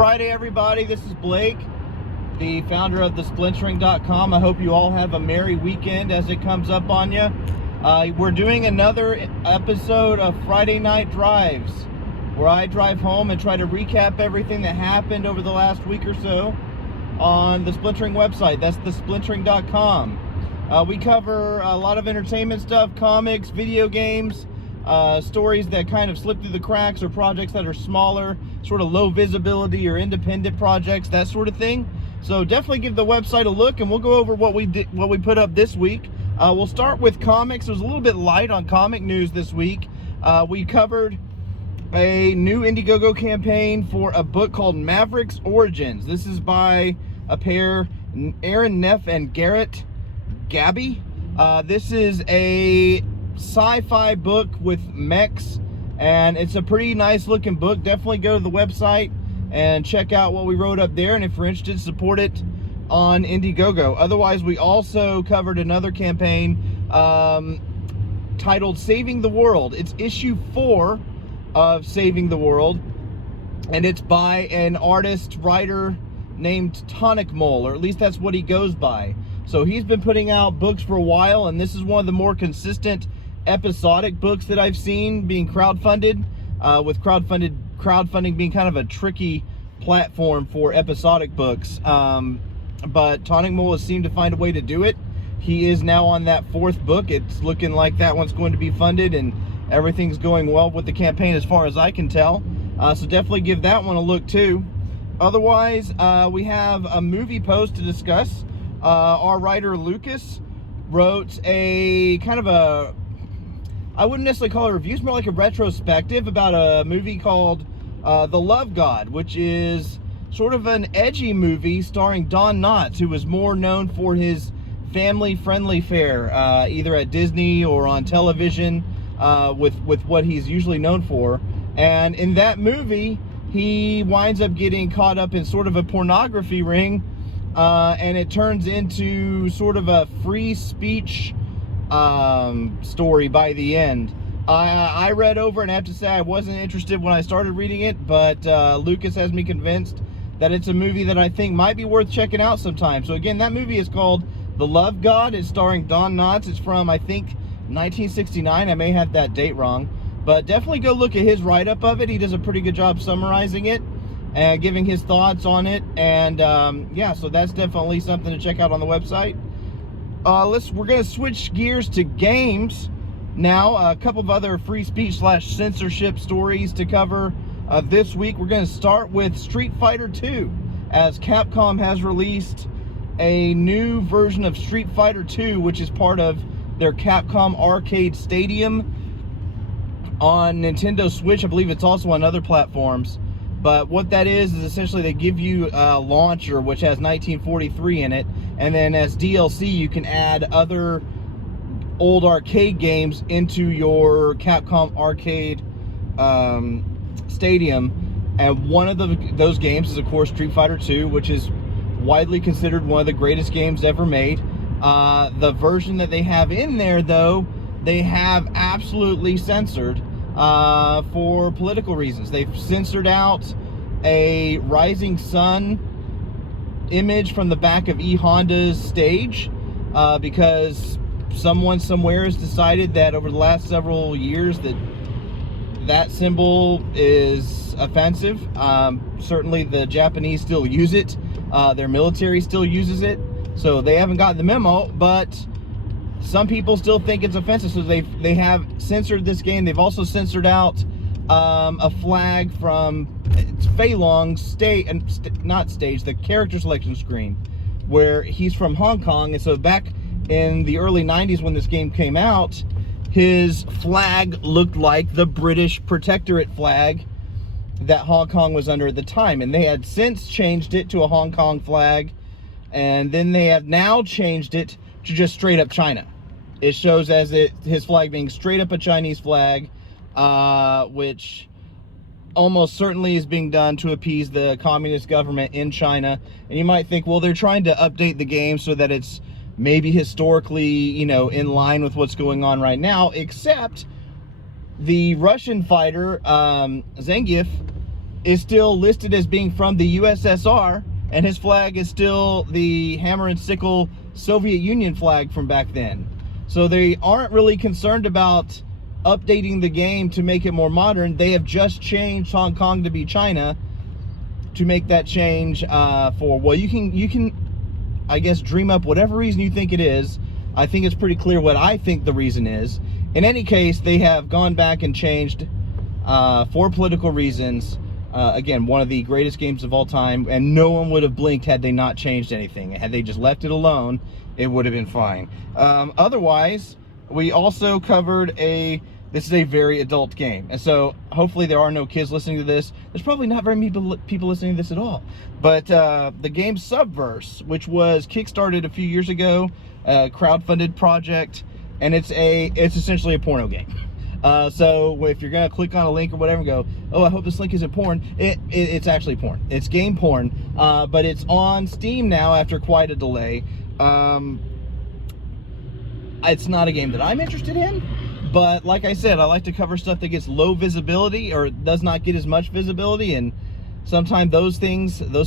Friday, everybody. This is Blake, the founder of the Splintering.com. I hope you all have a merry weekend as it comes up on you. We're doing another episode of Friday Night Drives, where I drive home and try to recap everything that happened over the last week or so on the Splintering website. That's the Splintering.com. We cover a lot of entertainment stuff, comics, video games, stories that kind of slip through the cracks, or projects that are smaller, sort of low visibility or independent projects, that sort of thing. So definitely give the website a look, and we'll go over what we put up this week. We'll start with comics. It was a little bit light on comic news this week. We covered a new Indiegogo campaign for a book called Maverick's Origins. This is by a pair, Aaron Neff and Garrett Gabby. This is a sci-fi book with mechs, and it's a pretty nice looking book. Definitely go to the website and check out what we wrote up there, and if you're interested, support it on Indiegogo. Otherwise, we also covered another campaign titled Saving the World. It's issue 4 of Saving the World, and it's by an artist writer named Tonic Mole, or at least that's what he goes by. So he's been putting out books for a while, and this is one of the more consistent episodic books that I've seen being crowdfunded, with crowdfunding being kind of a tricky platform for episodic books. But Tonic Mole has seemed to find a way to do it. He is now on that 4th book. It's looking like that one's going to be funded, and everything's going well with the campaign as far as I can tell. So definitely give that one a look too. Otherwise, we have a movie post to discuss. Our writer Lucas wrote a kind of a, I wouldn't necessarily call it a review, it's more like a retrospective about a movie called The Love God, which is sort of an edgy movie starring Don Knotts, who was more known for his family-friendly fare, either at Disney or on television, with what he's usually known for. And in that movie, he winds up getting caught up in sort of a pornography ring, and it turns into sort of a free speech story by the end. I read over, and I have to say I wasn't interested when I started reading it, but Lucas has me convinced that it's a movie that I think might be worth checking out sometime. So again, that movie is called The Love God. It's starring Don Knotts. It's from, I think, 1969. I may have that date wrong, but definitely go look at his write-up of it. He does a pretty good job summarizing it and giving his thoughts on it. And yeah, so that's definitely something to check out on the website. We're going to switch gears to games now. A couple of other free speech / censorship stories to cover this week. We're going to start with Street Fighter 2, as Capcom has released a new version of Street Fighter 2, which is part of their Capcom Arcade Stadium on Nintendo Switch. I believe it's also on other platforms. But what that is essentially they give you a launcher which has 1943 in it, and then as DLC you can add other old arcade games into your Capcom Arcade Stadium. And one of those games is, of course, Street Fighter 2, which is widely considered one of the greatest games ever made. The version that they have in there, though, they have absolutely censored for political reasons. They've censored out a rising sun image from the back of E Honda's stage because someone somewhere has decided that over the last several years that symbol is offensive. Certainly the Japanese still use it. Their military still uses it. So they haven't gotten the memo, but some people still think it's offensive, so they have censored this game. They've also censored out a flag from Fei Long's the character selection screen, where he's from Hong Kong. And so back in the early 90s when this game came out, his flag looked like the British protectorate flag that Hong Kong was under at the time. And they had since changed it to a Hong Kong flag, and then they have now changed it to just straight up China. It shows as his flag being straight up a Chinese flag, which almost certainly is being done to appease the communist government in China. And you might think, well, they're trying to update the game so that it's maybe historically, you know, in line with what's going on right now, except the Russian fighter, Zangief, is still listed as being from the USSR, and his flag is still the hammer and sickle Soviet Union flag from back then. So they aren't really concerned about updating the game to make it more modern. They have just changed Hong Kong to be China to make that change well, you can I guess dream up whatever reason you think it is. I think it's pretty clear what I think the reason is. In any case, they have gone back and changed for political reasons. Again, one of the greatest games of all time, and no one would have blinked had they not changed anything. Had they just left it alone, it would have been fine. Otherwise, we also covered this is a very adult game, and so hopefully there are no kids listening to this. There's probably not very many people listening to this at all. But the game Subverse, which was kickstarted a few years ago, a crowdfunded project, and it's essentially a porno game. So if you're gonna click on a link or whatever and go, oh, I hope this link isn't porn, it's actually porn. It's game porn, but it's on Steam now after quite a delay. It's not a game that I'm interested in, but like I said, I like to cover stuff that gets low visibility or does not get as much visibility, and sometimes those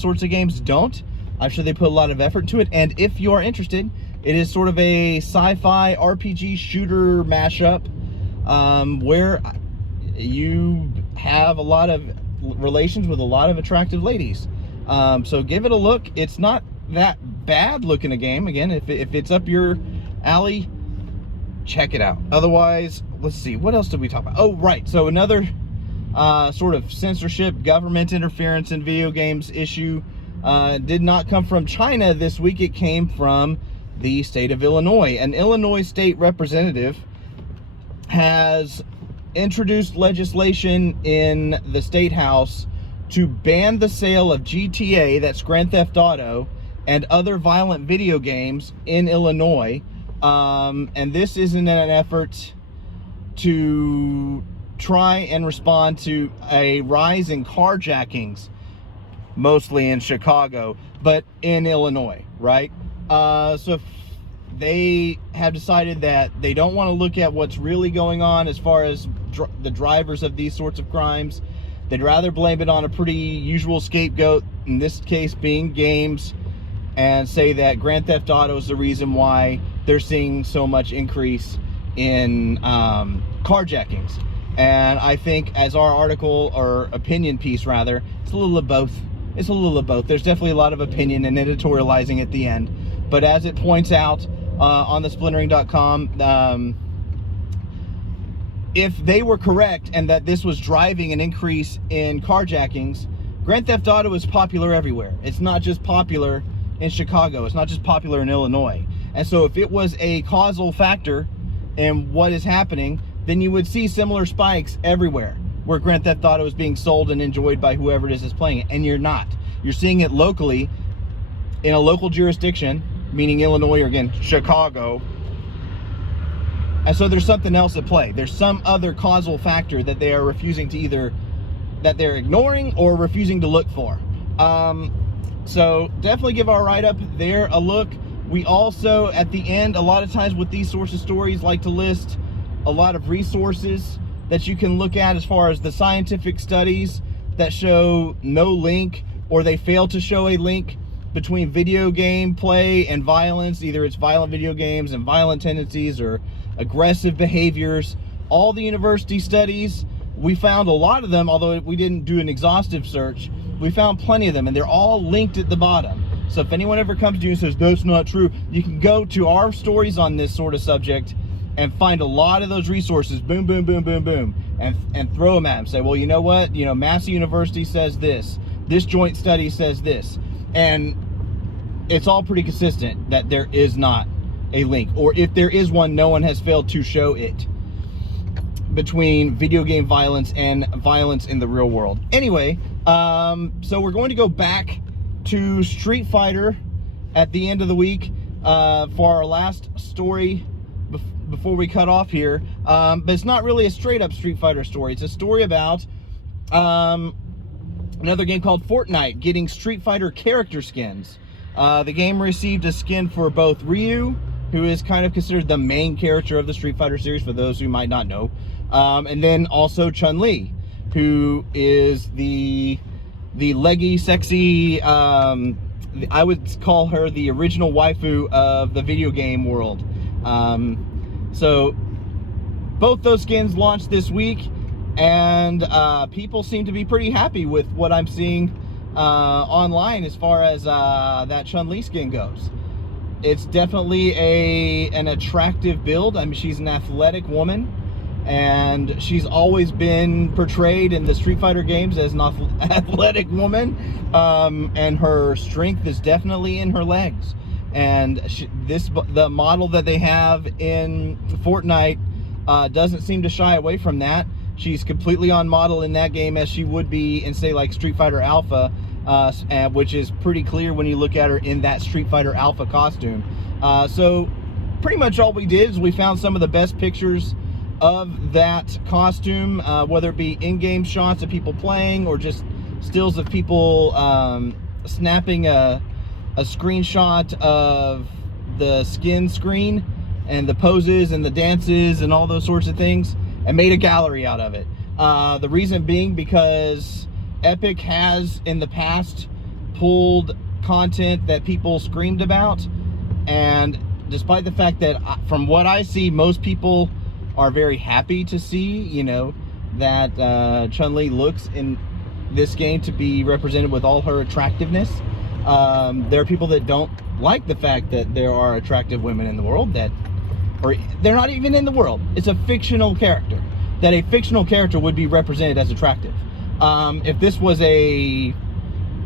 sorts of games don't. I'm sure they put a lot of effort into it, and if you are interested, it is sort of a sci-fi RPG shooter mashup, where you have a lot of relations with a lot of attractive ladies. So give it a look. It's not that bad looking a game. Again, if it's up your alley, check it out. Otherwise, let's see, what else did we talk about? Oh, right. So another sort of censorship, government interference in video games issue did not come from China this week. It came from the state of Illinois. An Illinois state representative has introduced legislation in the state house to ban the sale of GTA, that's Grand Theft Auto, and other violent video games in Illinois. And this is in an effort to try and respond to a rise in carjackings, mostly in Chicago, but in Illinois, right? So they have decided that they don't want to look at what's really going on as far as the drivers of these sorts of crimes. They'd rather blame it on a pretty usual scapegoat, in this case being games, and say that Grand Theft Auto is the reason why they're seeing so much increase in carjackings. And I think, as our article, or opinion piece rather, it's a little of both. It's a little of both. There's definitely a lot of opinion and editorializing at the end. But as it points out on the Splintering.com, if they were correct and that this was driving an increase in carjackings, Grand Theft Auto is popular everywhere. It's not just popular in Chicago. It's not just popular in Illinois. And so if it was a causal factor in what is happening, then you would see similar spikes everywhere where Grand Theft Auto is being sold and enjoyed by whoever it is that's playing it. And you're not. You're seeing it locally, in a local jurisdiction, meaning Illinois, or again, Chicago. And so there's something else at play. There's some other causal factor that they are refusing to that they're ignoring or refusing to look for. So definitely give our write-up there a look. We also, at the end, a lot of times with these sorts of stories, like to list a lot of resources that you can look at as far as the scientific studies that show no link, or they fail to show a link between video game play and violence. Either it's violent video games and violent tendencies or aggressive behaviors. All the university studies, we found a lot of them, although we didn't do an exhaustive search. We found plenty of them, and they're all linked at the bottom. So if anyone ever comes to you and says, that's not true, you can go to our stories on this sort of subject and find a lot of those resources, boom, boom, boom, boom, boom, and throw them at them. Say, well, you know what? You know, Massey University says this. This joint study says this. And it's all pretty consistent that there is not a link. Or if there is one, no one has failed to show it, between video game violence and violence in the real world. Anyway, so we're going to go back to Street Fighter at the end of the week for our last story before we cut off here. But it's not really a straight up Street Fighter story. It's a story about another game called Fortnite getting Street Fighter character skins. The game received a skin for both Ryu, who is kind of considered the main character of the Street Fighter series for those who might not know, and then also Chun Li, who is the the leggy, sexy, I would call her the original waifu of the video game world. So both those skins launched this week, and people seem to be pretty happy with what I'm seeing online as far as that Chun Li skin goes. It's definitely an attractive build. I mean, she's an athletic woman, and she's always been portrayed in the Street Fighter games as an athletic woman, and her strength is definitely in her legs. And the model that they have in Fortnite doesn't seem to shy away from that. She's completely on model in that game as she would be in, say, like Street Fighter Alpha, which is pretty clear when you look at her in that Street Fighter Alpha costume. So pretty much all we did is we found some of the best pictures of that costume, whether it be in-game shots of people playing or just stills of people snapping a screenshot of the skin screen and the poses and the dances and all those sorts of things, and made a gallery out of it. The reason being because Epic has in the past pulled content that people screamed about, and despite the fact that from what I see, most people are very happy to see, you know, that Chun Li looks in this game to be represented with all her attractiveness. There are people that don't like the fact that there are attractive women in the world, or they're not even in the world. It's a fictional character, that a fictional character would be represented as attractive. If this was a,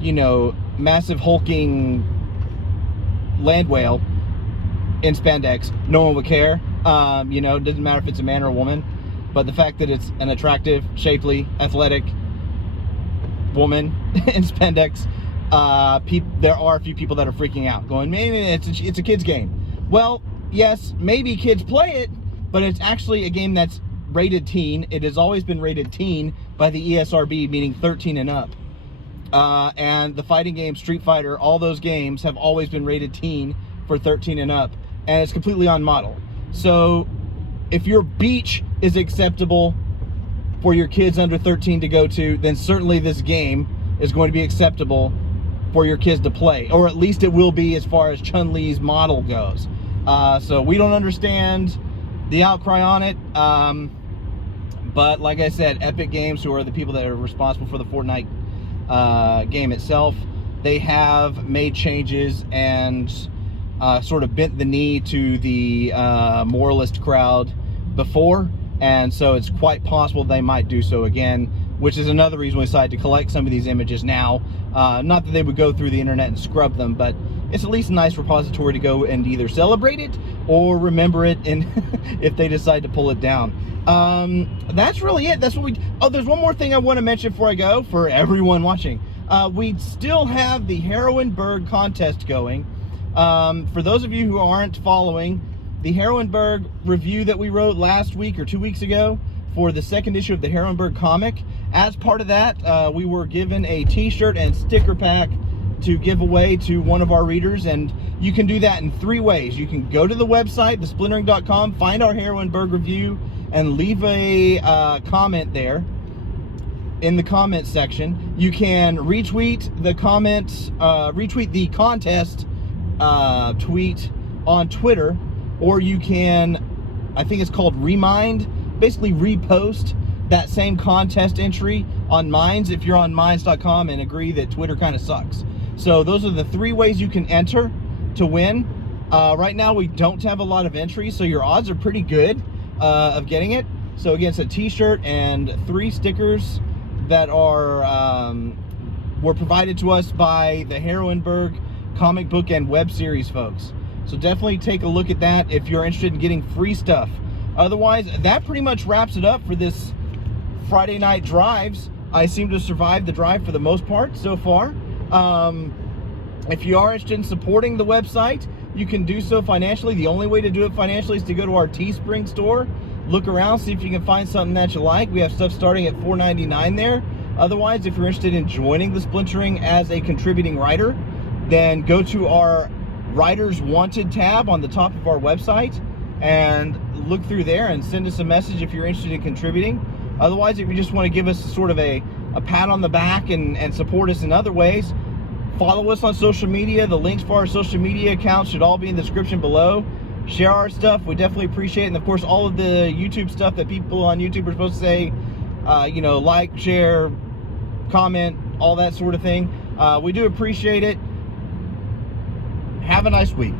you know, massive hulking land whale in spandex, no one would care. You know, it doesn't matter if it's a man or a woman, but the fact that it's an attractive, shapely, athletic woman in spandex, there are a few people that are freaking out, going, maybe it's a kid's game. Well, yes, maybe kids play it, but it's actually a game that's rated teen. It has always been rated teen by the ESRB, meaning 13 and up. And the fighting game, Street Fighter, all those games have always been rated teen for 13 and up, and it's completely on model. So if your beach is acceptable for your kids under 13 to go to, then certainly this game is going to be acceptable for your kids to play, or at least it will be as far as Chun Li's model goes. So we don't understand the outcry on it, but like I said, Epic Games, who are the people that are responsible for the Fortnite game itself, they have made changes and sort of bent the knee to the moralist crowd before, and so it's quite possible they might do so again, which is another reason we decided to collect some of these images now. Not that they would go through the internet and scrub them, but it's at least a nice repository to go and either celebrate it or remember it, and if they decide to pull it down. That's really it. That's what we... Oh, there's one more thing I want to mention before I go, for everyone watching. We still have the Heroinberg contest going. For those of you who aren't following, the Heroinberg review that we wrote last week or 2 weeks ago for the second issue of the Heroinberg comic, as part of that, we were given a t-shirt and sticker pack to give away to one of our readers, and you can do that in 3 ways. You can go to the website, thesplintering.com, find our Heroinberg review, and leave a comment there in the comment section. You can retweet the comments, retweet the contest tweet on Twitter, or you can, I think it's called Remind, basically repost that same contest entry on Minds if you're on Minds.com and agree that Twitter kind of sucks. So those are the 3 ways you can enter to win. Right now we don't have a lot of entries, so your odds are pretty good of getting it. So again, it's a t-shirt and 3 stickers that are were provided to us by the Heroinberg comic book and web series folks. So definitely take a look at that if you're interested in getting free stuff. Otherwise, that pretty much wraps it up for this Friday night drives. I seem to have survived the drive for the most part so far. If you are interested in supporting the website, you can do so financially. The only way to do it financially is to go to our TeeSpring store, look around, see if you can find something that you like. We have stuff starting at $4.99 there. Otherwise, if you're interested in joining the Splintering as a contributing writer, then go to our Writers Wanted tab on the top of our website and look through there and send us a message if you're interested in contributing. Otherwise, if you just want to give us sort of a a pat on the back and support us in other ways, follow us on social media. The links for our social media accounts should all be in the description below. Share our stuff. We definitely appreciate it. And of course, all of the YouTube stuff that people on YouTube are supposed to say, you know, like, share, comment, all that sort of thing. We do appreciate it. Have a nice week.